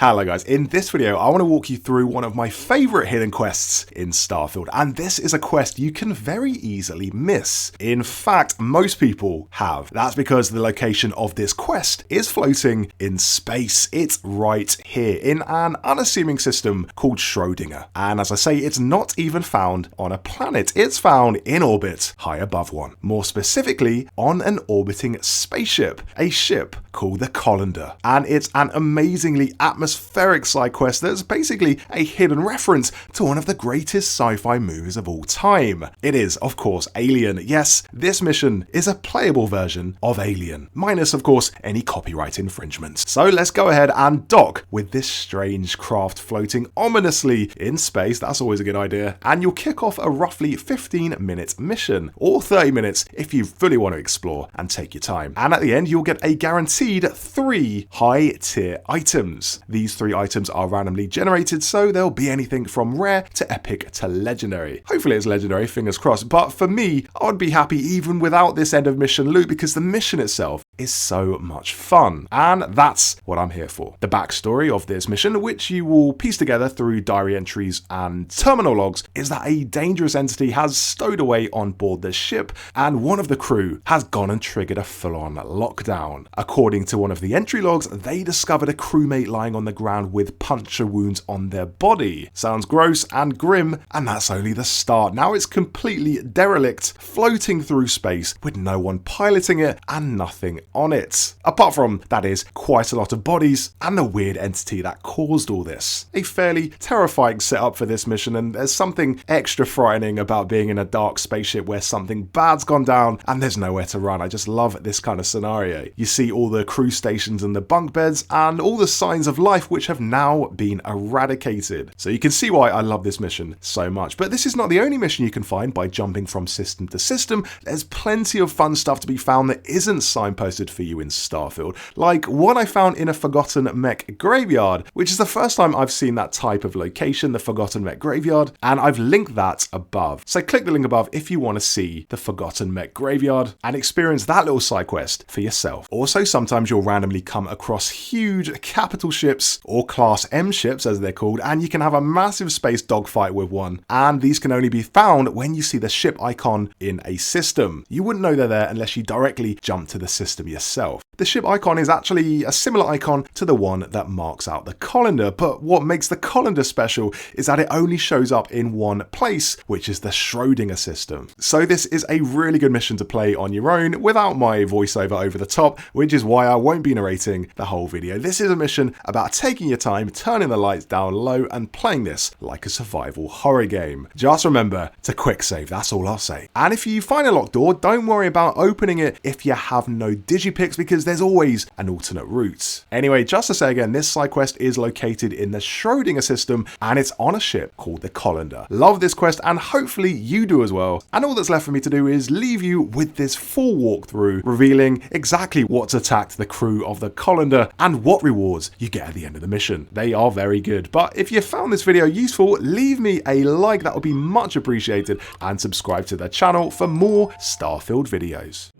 Hello guys, in this video I want to walk you through one of my favourite hidden quests in Starfield, and this is a quest you can very easily miss. In fact, most people have. That's because the location of this quest is floating in space. It's right here in an unassuming system called Schrödinger. And as I say, it's not even found on a planet. It's found in orbit high above one. More specifically, on an orbiting spaceship, a ship called the Colander. And it's an amazingly atmospheric side quest that's basically a hidden reference to one of the greatest sci-fi movies of all time. It is, of course, Alien. Yes, this mission is a playable version of Alien, minus, of course, any copyright infringements. So let's go ahead and dock with this strange craft floating ominously in space. That's always a good idea. And you'll kick off a roughly 15-minute mission, or 30 minutes if you fully want to explore and take your time. And at the end, you'll get a guaranteed 3 high-tier items. These 3 items are randomly generated, so they'll be anything from rare to epic to legendary. Hopefully it's legendary, fingers crossed, but for me, I would be happy even without this end of mission loot because the mission itself is so much fun, and that's what I'm here for. The backstory of this mission, which you will piece together through diary entries and terminal logs, is that a dangerous entity has stowed away on board the ship, and one of the crew has gone and triggered a full-on lockdown. According to one of the entry logs, they discovered a crewmate lying on the ground with puncture wounds on their body. Sounds gross and grim, and that's only the start. Now it's completely derelict, floating through space with no one piloting it and nothing on it. Apart from, that is, quite a lot of bodies and the weird entity that caused all this. A fairly terrifying setup for this mission, and there's something extra frightening about being in a dark spaceship where something bad's gone down and there's nowhere to run. I just love this kind of scenario. You see all the crew stations and the bunk beds and all the signs of life which have now been eradicated. So you can see why I love this mission so much. But this is not the only mission you can find by jumping from system to system. There's plenty of fun stuff to be found that isn't signposted for you in Starfield, like one I found in a Forgotten Mech graveyard, which is the first time I've seen that type of location, the Forgotten Mech graveyard, and I've linked that above. So click the link above if you want to see the Forgotten Mech graveyard and experience that little side quest for yourself. Also, sometimes you'll randomly come across huge capital ships, or Class M ships as they're called, and you can have a massive space dogfight with one, and these can only be found when you see the ship icon in a system. You wouldn't know they're there unless you directly jump to the system yourself. The ship icon is actually a similar icon to the one that marks out the Colander, but what makes the Colander special is that it only shows up in one place, which is the Schrödinger system. So this is a really good mission to play on your own without my voiceover over the top, which is why I won't be narrating the whole video. This is a mission about taking your time, turning the lights down low, and playing this like a survival horror game. Just remember to quick save, that's all I'll say. And if you find a locked door, don't worry about opening it if you have no digipicks, because there's always an alternate route. Anyway, just to say again, this side quest is located in the Schrödinger system, and it's on a ship called the Colander. Love this quest, and hopefully you do as well. And all that's left for me to do is leave you with this full walkthrough, revealing exactly what's attacked the crew of the Colander and what rewards you get at the end of the mission. They are very good. But if you found this video useful, leave me a like, that would be much appreciated, and subscribe to the channel for more Starfield videos.